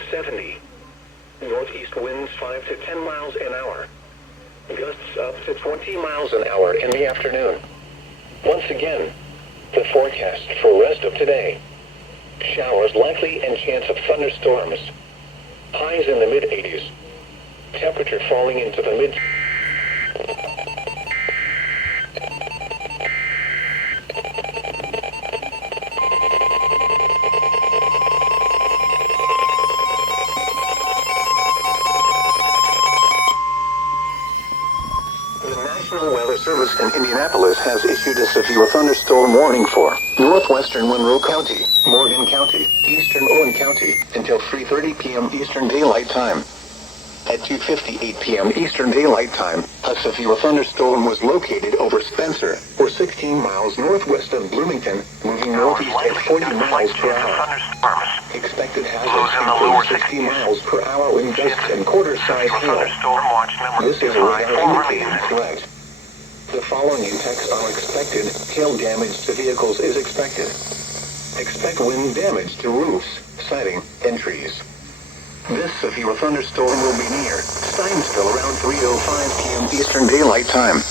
wind 70. Northeast winds 5 to 10 miles an hour. Gusts up to 20 miles an hour in the afternoon. Once again, the forecast for rest of today. Showers likely and chance of thunderstorms. Highs in the mid-80s. Temperature falling into the mid... National Weather Service in Indianapolis has issued a severe thunderstorm warning for northwestern Monroe County, Morgan County, eastern Owen County, until 3:30 p.m. Eastern Daylight Time. At 2:58 p.m. Eastern Daylight Time, a severe thunderstorm was located over Spencer, or 16 miles northwest of Bloomington, moving northeast at 40 miles per hour. Expected hazards include 60 miles per hour wind gusts and quarter-size hail. This is a radar-indicated threat. The following impacts are expected. Hail damage to vehicles is expected. Expect wind damage to roofs, siding, and trees. This severe thunderstorm will be near Steinsville around 3:05 p.m. Eastern Daylight Time.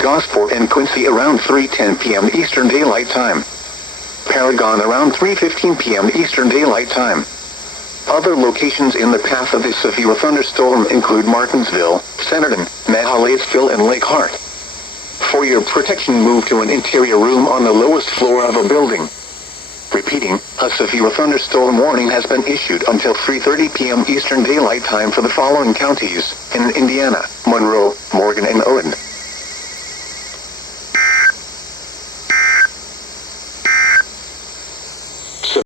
Gosport and Quincy around 3:10 p.m. Eastern Daylight Time. Paragon around 3:15 p.m. Eastern Daylight Time. Other locations in the path of this severe thunderstorm include Martinsville, Centerton, Mahalaisville, and Lake Hart. For your protection, move to an interior room on the lowest floor of a building. Repeating, a severe thunderstorm warning has been issued until 3:30 p.m. Eastern Daylight Time for the following counties in Indiana: Monroe, Morgan, and Owen.